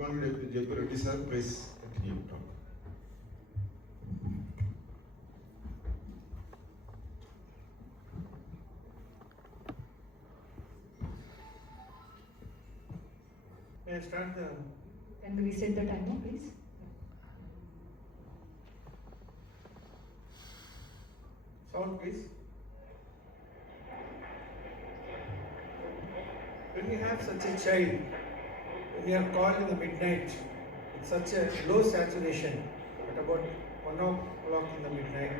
morning, Dr. Reddy sir. Please continue to talk. May I start the... Can we reset the timer, please? Sound, please. When you have such a child, when you are called in the midnight with such a low saturation at about 1 o'clock in the midnight,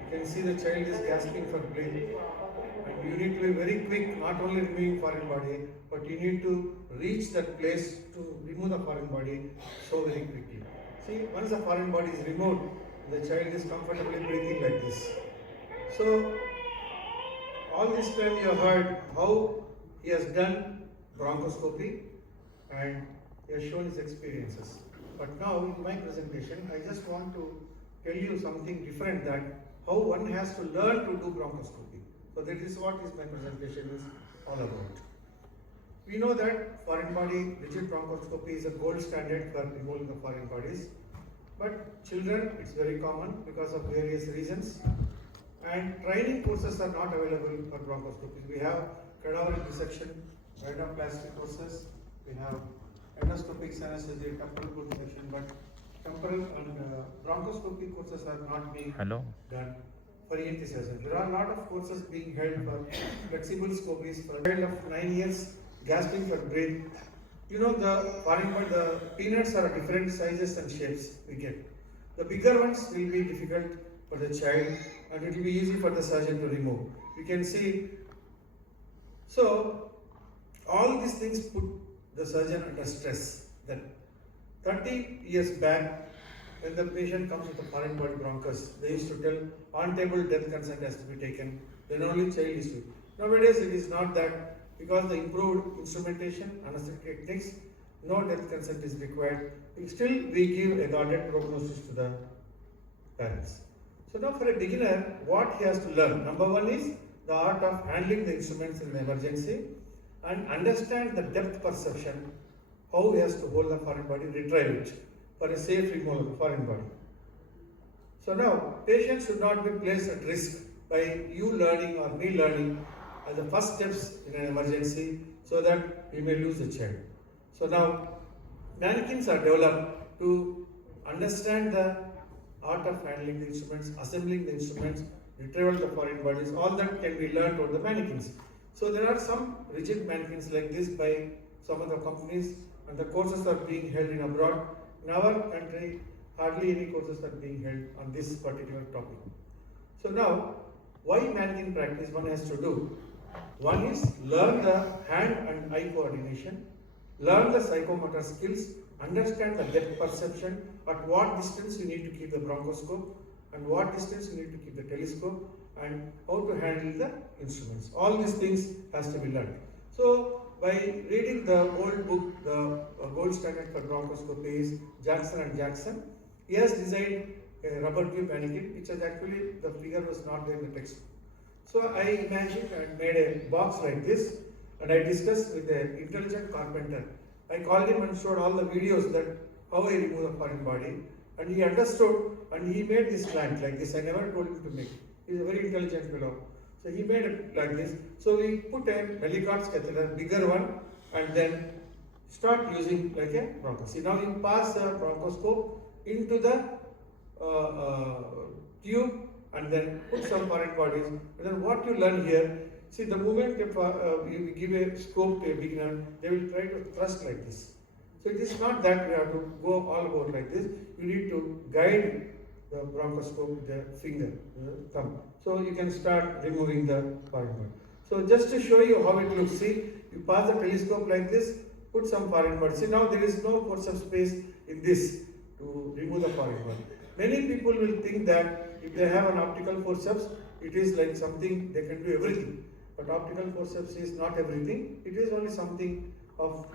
you can see the child is gasping for breath. And you need to be very quick, not only removing foreign body, but you need to reach that place to remove the foreign body so very quickly. See, once the foreign body is removed, the child is comfortably breathing like this. So, all this time you have heard how he has done bronchoscopy and he has shown his experiences. But now in my presentation, I just want to tell you something different, that how one has to learn to do bronchoscopy. So that is what my presentation is all about. We know that foreign body rigid bronchoscopy is a gold standard for removing the foreign bodies. But children, it's very common because of various reasons. And training courses are not available for bronchoscopy. We have cadaveric dissection, rhinoplasty courses, we have endoscopic anesthesia, temporal bone dissection, but temporal and bronchoscopy courses are not being done for ENT surgeons. There are a lot of courses being held for flexible scopies for a child of 9 years gasping for breath. You know, the foreign body, the peanuts are different sizes and shapes we get. The bigger ones will be difficult for the child and it will be easy for the surgeon to remove. You can see. So, all these things put the surgeon under stress. That 30 years back, when the patient comes with a foreign body bronchus, they used to tell on-table death consent has to be taken, then only child is to. Nowadays it is not that, because the improved instrumentation, anesthetic techniques, no death consent is required. Still we give a guarded prognosis to the parents. So now for a beginner, what he has to learn? Number one is the art of handling the instruments in the emergency and understand the depth perception, how he has to hold the foreign body, retrieve it for a safe removal of the foreign body. So now, patients should not be placed at risk by you learning or me learning as the first steps in an emergency so that we may lose the child. So now, mannequins are developed to understand the art of handling the instruments, assembling the instruments, retrieval of the foreign bodies, all that can be learned on the mannequins. So there are some rigid mannequins like this by some of the companies, and the courses are being held in abroad. In our country, hardly any courses are being held on this particular topic. So now, why mannequin practice one has to do? One is learn the hand and eye coordination, learn the psychomotor skills, understand the depth perception, at what distance you need to keep the bronchoscope, and what distance you need to keep the telescope, and how to handle the instruments. All these things has to be learned. So, by reading the old book, the gold standard for bronchoscopy is Jackson and Jackson, he has designed a rubber tube mannequin, which is actually, the figure was not there in the textbook. So I imagined and made a box like this, and I discussed with an intelligent carpenter. I called him and showed all the videos that how I remove the foreign body, and he understood and he made this plant like this. I never told him to make it. He's a very intelligent fellow. So he made it like this. So we put a Mellicot's catheter, bigger one, and then start using like a bronchoscope. See, now you pass the bronchoscope into the tube and then put some foreign bodies. And then what you learn here, see the moment if you give a scope to a beginner, they will try to thrust like this. So it is not that we have to go all about like this. You need to guide the bronchoscope with the finger, thumb. So you can start removing the foreign body. So just to show you how it looks, see, you pass the telescope like this, put some foreign body. See, now there is no forceps space in this to remove the foreign body. Many people will think that if they have an optical forceps, it is like something they can do everything. But optical forceps is not everything. It is only something of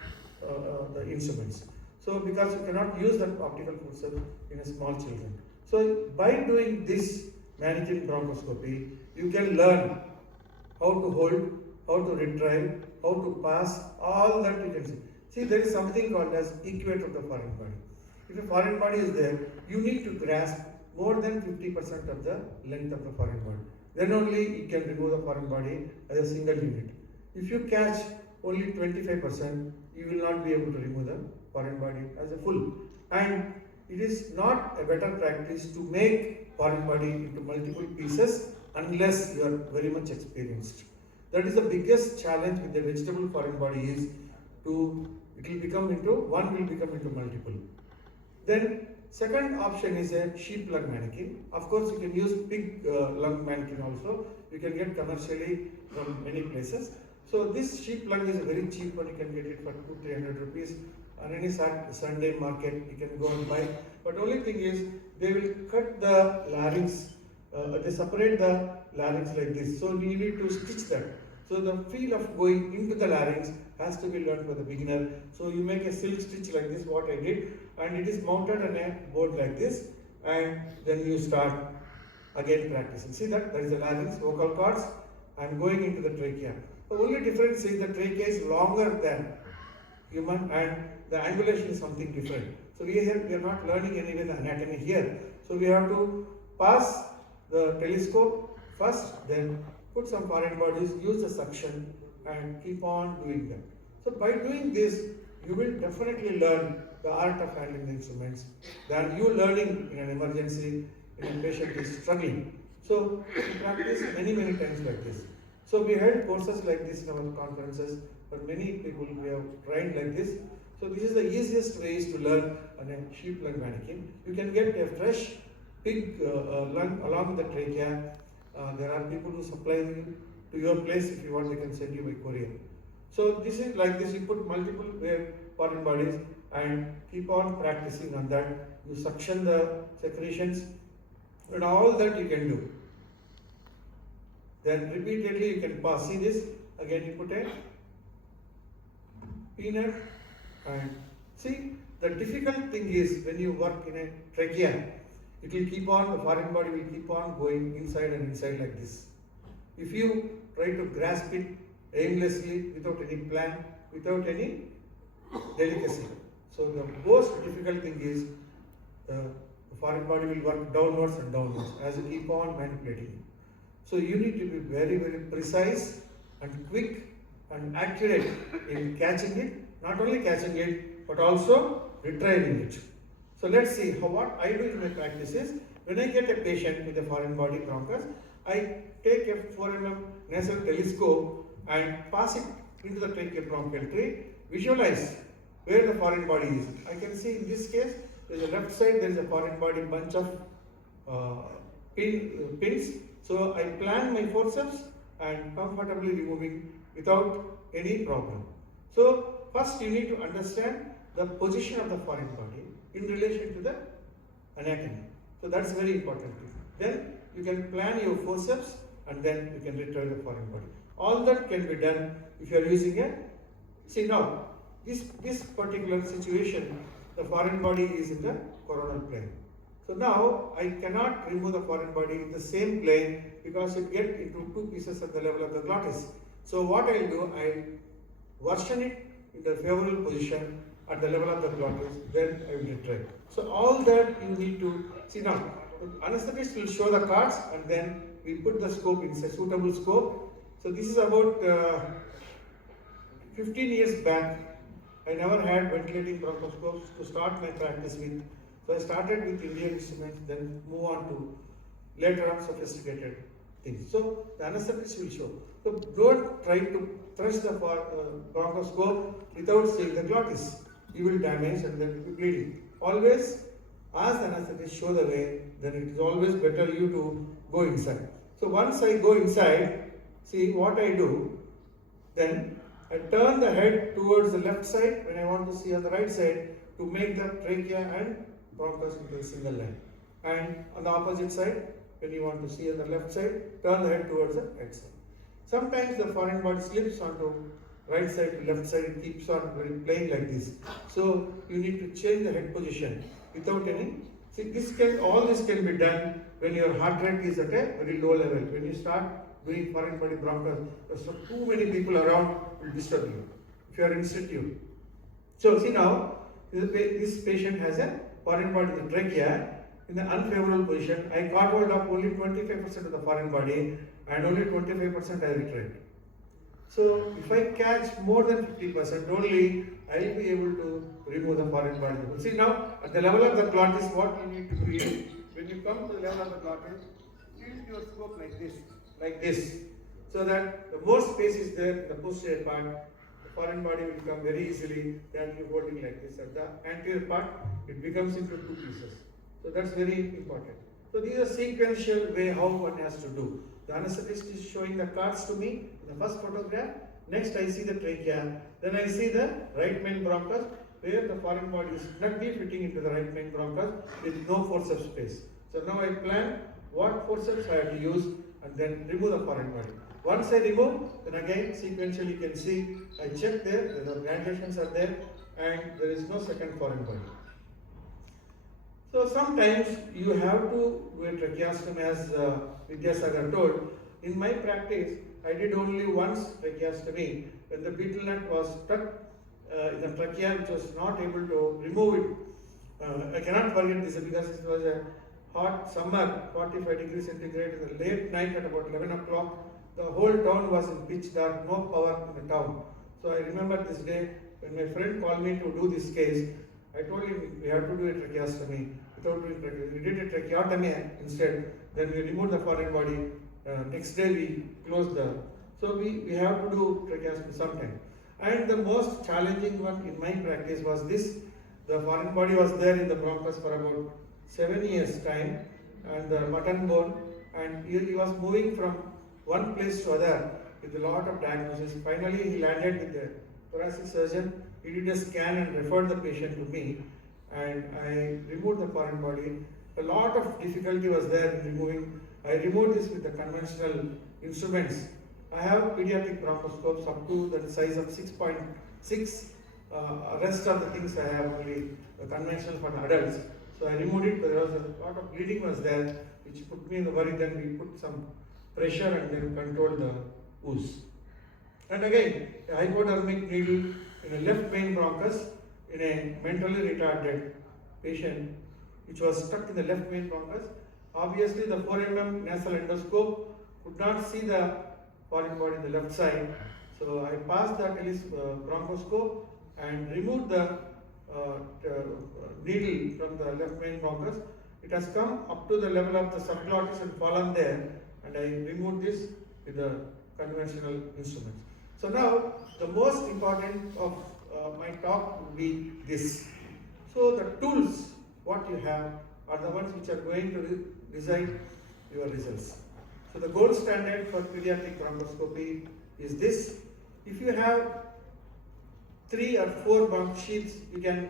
the instruments. So because you cannot use that optical forceps in a small children. So by doing this mannequin bronchoscopy, you can learn how to hold, how to retrieve, how to pass, all that you can see. See, there is something called as equator of the foreign body. If a foreign body is there, you need to grasp more than 50% of the length of the foreign body. Then only you can remove the foreign body as a single unit. If you catch only 25%, you will not be able to remove the foreign body as a full. And it is not a better practice to make foreign body into multiple pieces unless you are very much experienced. That is the biggest challenge with the vegetable foreign body is it will become into multiple. Then second option is a sheep lung mannequin. Of course, you can use pig lung mannequin also. You can get commercially from many places. So this sheep lung is a very cheap one. You can get it for 200-300 rupees on any Sunday market. You can go and buy. But only thing is they will cut the larynx. They separate the larynx like this. So you need to stitch that. So the feel of going into the larynx has to be learned for the beginner. So you make a silk stitch like this, what I did, and it is mounted on a board like this, and then you start again practicing. See that? That is the larynx, vocal cords, and going into the trachea. The only difference is the trachea is longer than human, and the angulation is something different. So we are not learning any anatomy here. So we have to pass the telescope first, then put some foreign bodies, use the suction, and keep on doing that. So by doing this, you will definitely learn the art of handling the instruments than you learning in an emergency when a patient is struggling. So we practice many times like this. So we held courses like this in our conferences. For many people we have trained like this. So this is the easiest ways to learn on a sheep lung mannequin. You can get a fresh pig lung along with the trachea. There are people who supply you to your place. If you want, they can send you by courier. So this is like this. You put multiple foreign bodies and keep on practicing on that. You suction the secretions and all that you can do. Then repeatedly you can pass. See this? Again you put a peanut and see, the difficult thing is when you work in a trachea, it will keep on, the foreign body will keep on going inside and inside like this. If you try to grasp it aimlessly, without any plan, without any delicacy. So the most difficult thing is the foreign body will work downwards and downwards as you keep on manipulating it. So you need to be very precise and quick and accurate in catching it, not only catching it, but also retrieving it. So let's see what I do in my practice is, when I get a patient with a foreign body bronchus, I take a 4 mm nasal telescope and pass it into the tracheobronchial tree, visualize where the foreign body is. I can see in this case, there is a left side, there is a foreign body bunch of pins. So I plan my forceps and comfortably removing without any problem. So first you need to understand the position of the foreign body in relation to the anatomy. So that's very important. Then you can plan your forceps and then you can retrieve the foreign body. All that can be done if you are using a, see now, this particular situation, the foreign body is in the coronal plane. So now I cannot remove the foreign body in the same plane because it gets into two pieces at the level of the glottis. So what I will do, I version it in the favorable position at the level of the glottis, then I will retrieve. So all that you need to see now. The anesthetist will show the cards and then we put the scope in a suitable scope. So this is about 15 years back. I never had ventilating bronchoscopes to start my practice with. So I started with Indian instruments, then move on to later on sophisticated things. So the anesthetist will show. So don't try to thrust the bronchoscope without seeing the glottis. You will damage and then you will be bleeding. Always ask the anesthetist show the way, then it is always better you to go inside. So once I go inside, see what I do, then I turn the head towards the left side when I want to see on the right side to make the trachea and bronchus into a single line. And on the opposite side, when you want to see on the left side, turn the head towards the right side. Sometimes the foreign body slips onto right side to left side, it keeps on playing like this. So you need to change the head position without any. See, all this can be done when your heart rate is at a very low level. When you start doing foreign body bronchus, so too many people around will disturb you. If you are in institute, So see now, this patient has a foreign body in the trachea in the unfavorable position. I caught hold of only 25% of the foreign body and only 25% I retrieved. So if I catch more than 50%, only I will be able to remove the foreign body. See now, at the level of the glottis, what you need to do is, when you come to the level of the glottis, tilt your scope like this, so that the more space is there in the posterior part, the foreign body will come very easily than you holding like this. At the anterior part, it becomes into two pieces. So that's very important. So these are sequential way how one has to do. The anesthetist is showing the cards to me in the first photograph. Next I see the trachea. Then I see the right main bronchus where the foreign body is snugly fitting into the right main bronchus with no forceps space. So now I plan what forceps I have to use and then remove the foreign body. Once I remove, then again sequentially you can see I check there, the granulations are there and there is no second foreign body. So sometimes you have to do a tracheostomy as Vidyasagar told. In my practice, I did only once tracheostomy when the beetle nut was stuck in the trachea which was not able to remove it. I cannot forget this because it was a hot summer, 45 degrees centigrade in the late night at about 11 o'clock. The whole town was in pitch dark, no power in the town. So I remember this day when my friend called me to do this case. I told him we have to do a tracheostomy. Without doing tracheostomy, we did a tracheotomy instead. Then we removed the foreign body. Next day we closed the. So we have to do tracheostomy sometime. And the most challenging one in my practice was this. The foreign body was there in the bronchus for about 7 years time, and the mutton bone, and he was moving from one place to other with a lot of diagnosis. Finally, he landed with the thoracic surgeon. He did a scan and referred the patient to me, and I removed the foreign body. A lot of difficulty was there in removing. I removed this with the conventional instruments. I have pediatric bronchoscopes up to the size of 6.6. Rest of the things I have only conventional for the adults. So I removed it, but there was a lot of bleeding was there, which put me in the worry. Then we put some pressure and then controlled the ooze. And again, a hypodermic needle in a left main bronchus in a mentally retarded patient which was stuck in the left main bronchus. Obviously, the 4 mm nasal endoscope could not see the foreign body in the left side. So I passed the bronchoscope and removed the needle from the left main bronchus. It has come up to the level of the subglottis and fallen there, and I removed this with the conventional instruments. So now the most important of my talk will be this. So the tools what you have are the ones which are going to decide your results. So the gold standard for pediatric bronchoscopy is this. If you have 3 or 4 bronch sheaths, you can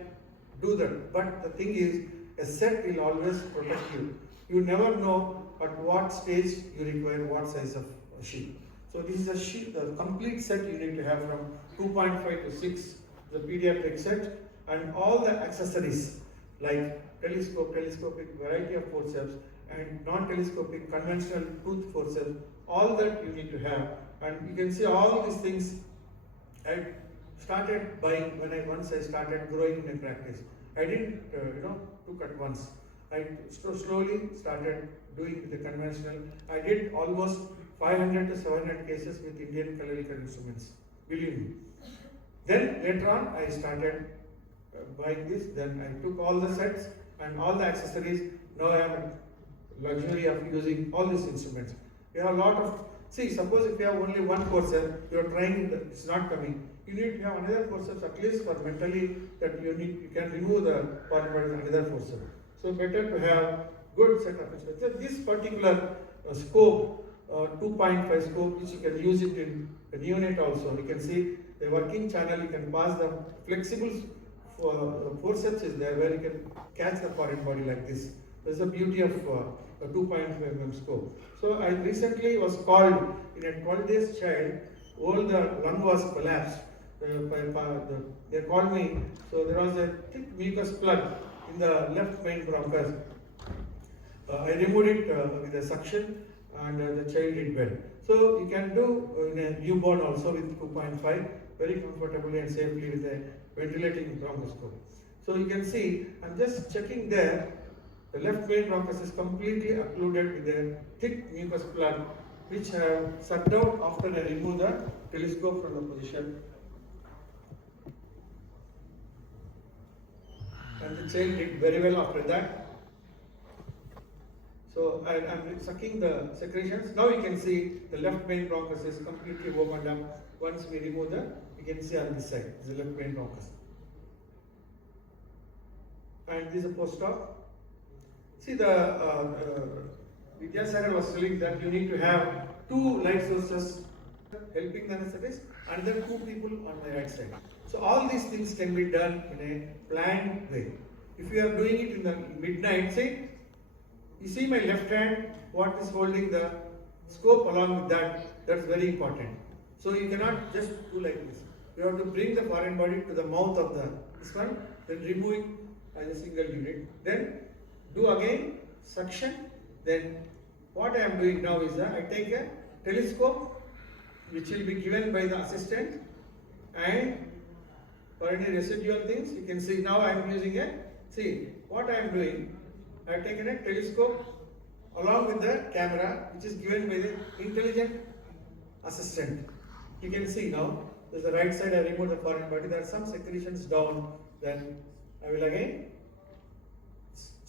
do that. But the thing is, a set will always protect you. You never know at what stage you require what size of sheath. So this is a sheath, the complete set you need to have from 2.5 to 6, the pediatric set, and all the accessories like telescopic variety of forceps and non-telescopic conventional tooth forceps, all that you need to have. And you can see all these things I started buying when once I started growing in practice. I didn't took at once. I slowly started doing the conventional. I did almost 500 to 700 cases with Indian clinical instruments, believe me. Then later on I started buying this. Then I took all the sets and all the accessories. Now I have luxury of using all these instruments. We have a lot of, suppose if you have only one forceps, you are trying, it's not coming. You need to have another forceps at least for mentally that you can remove the foreign body with another forceps. So better to have good set of instruments. This particular scope, 2.5 scope, which you can use it in the neonate also. You can see the working channel, you can pass the flexible forceps is there where you can catch the foreign body like this. That's the beauty of a 2.5 mm scope. So I recently was called in a 12 days child, all the lung was collapsed. They called me, so there was a thick mucus plug in the left main bronchus. I removed it with a suction and the child did well. So you can do in a newborn also with 2.5 very comfortably and safely with a ventilating bronchoscope. So you can see, I'm just checking there, the left main bronchus is completely occluded with a thick mucus plug which I have sucked out after I remove the telescope from the position. And the child did very well after that. So I am sucking the secretions. Now you can see the left main bronchus is completely opened up. Once we remove the, you can see on this side, this is the left main bronchus. And this is a post-op. See, the Vidyasagar was telling that you need to have 2 light sources helping the anesthetist and then 2 people on the right side. So all these things can be done in a planned way. If you are doing it in the midnight, say, you see my left hand, what is holding the scope along with that, that's very important. So you cannot just do like this. You have to bring the foreign body to the mouth of this one, then remove it as a single unit. Then do again suction. Then what I am doing now is I take a telescope which will be given by the assistant, and for any residual things you can see now I am using see what I am doing. I have taken a telescope along with the camera which is given by the intelligent assistant. You can see now, this is the right side, I remove the foreign body, there are some secretions down, then I will again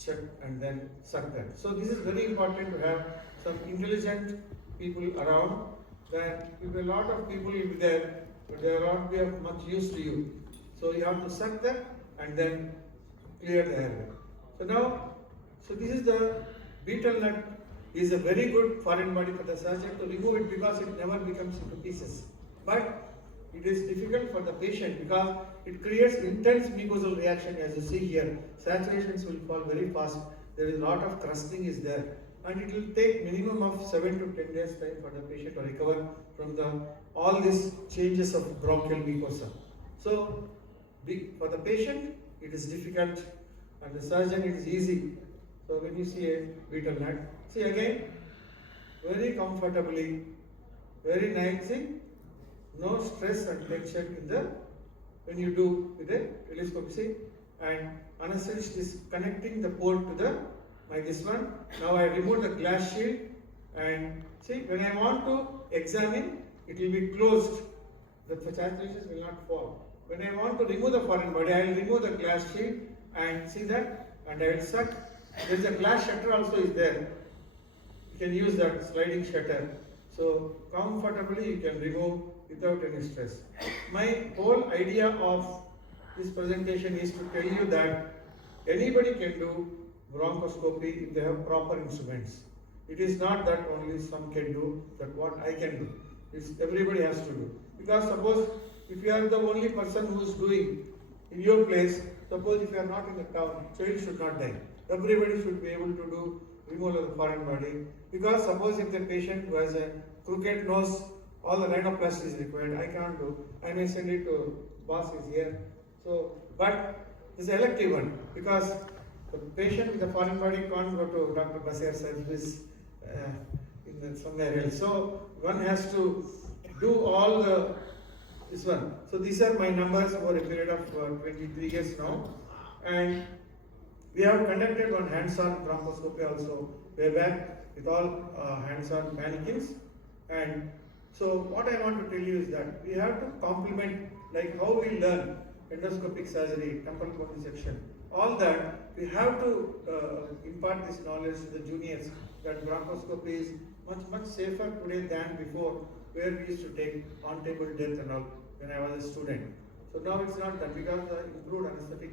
check and then suck that. So this is very important to have some intelligent people around. Then if a lot of people will be there, but they will not be of much use to you. So you have to suck that and then clear the airway. So now, so this is the beetle nut is a very good foreign body for the surgeon to remove it because it never becomes into pieces. But it is difficult for the patient because it creates intense mucosal reaction as you see here. Saturations will fall very fast. There is a lot of crusting is there. And it will take minimum of 7 to 10 days time for the patient to recover from all these changes of bronchial mucosa. So for the patient it is difficult and the surgeon it is easy. So when you see a beetle nut, see again, very comfortably, very nicely, no stress and tension in the, when you do with a telescope, see, and anesthetist is connecting the port to the, like this one. Now I remove the glass shield and see, when I want to examine, it will be closed, the saturations will not fall. When I want to remove the foreign body, I will remove the glass shield and see that, and I will suck. There is a glass shutter also is there. You can use that sliding shutter. So comfortably you can remove without any stress. My whole idea of this presentation is to tell you that anybody can do bronchoscopy if they have proper instruments. It is not that only some can do, that what I can do. It's everybody has to do. Because suppose if you are the only person who is doing in your place, suppose if you are not in the town, child should not die. Everybody should be able to do removal of the foreign body. Because suppose if the patient who has a crooked nose, all the rhinoplasty is required, I can't do. I may send it to boss is here. So, but this is elective one because the patient with the foreign body can't go to Dr. Basir service in somewhere else. So one has to do all this one. So these are my numbers over a period of 23 years now, and we have conducted one hands-on bronchoscopy also way back with all hands-on mannequins. And so what I want to tell you is that we have to complement like how we learn endoscopic surgery, temporal bone dissection, all that we have to impart this knowledge to the juniors that bronchoscopy is much safer today than before, where we used to take on-table death and all when I was a student. So now it's not done because the improved anesthetic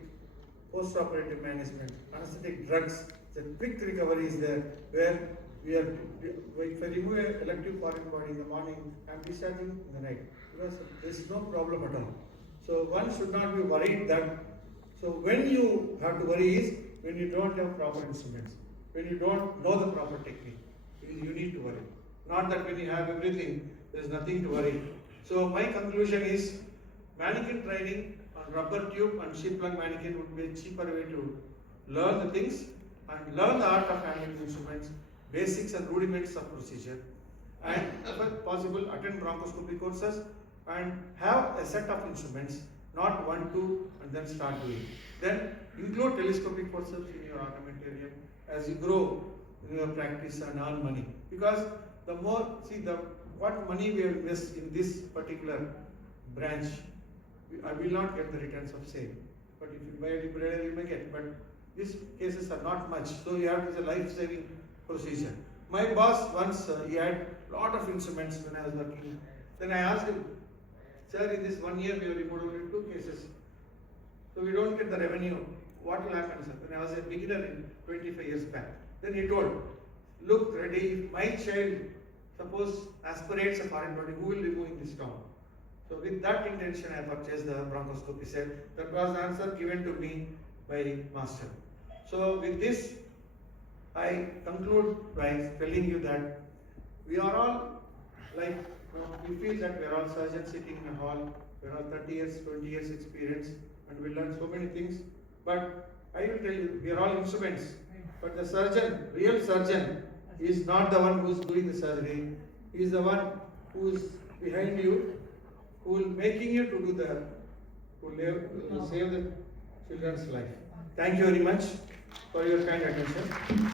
post-operative management, anesthetic drugs, the quick recovery is there, where we are, if I remove an elective foreign body in the morning, I am discharging in the night because there is no problem at all. So one should not be worried that, so when you have to worry is when you don't have proper instruments, when you don't know the proper technique, you need to worry. Not that when you have everything, there is nothing to worry. So my conclusion is mannequin training on rubber tube and sheep lung mannequin would be a cheaper way to learn the things and learn the art of handling instruments, basics and rudiments of procedure, and if possible attend bronchoscopy courses and have a set of instruments, not 1, 2 and then start doing. Then include telescopic forceps in your armamentarium as you grow in your practice and earn money. Because the more, what money we invest in this particular branch, I will not get the returns of same. But if you buy a defibrillator, you may get. But these cases are not much, so you have to, it's a life-saving procedure. My boss once, he had lot of instruments when I was working. Then I asked him, sir, in this 1 year we have removed only 2 cases. So we don't get the revenue. What will happen, sir? When I was a beginner in 25 years back. Then he told, look, Reddy, if my child, suppose, aspirates a foreign body, who will remove in this town? So with that intention, I purchased the bronchoscopy set. That was the answer given to me by master. So with this, I conclude by telling you that we are all like, we feel that we are all surgeons sitting in a hall. We are all 30 years, 20 years experience, and we learn so many things. But I will tell you, we are all instruments. But the surgeon, real surgeon, is not the one who is doing the surgery. He is the one who is behind you, who will making you to do to save the children's life. Thank you very much for your kind attention.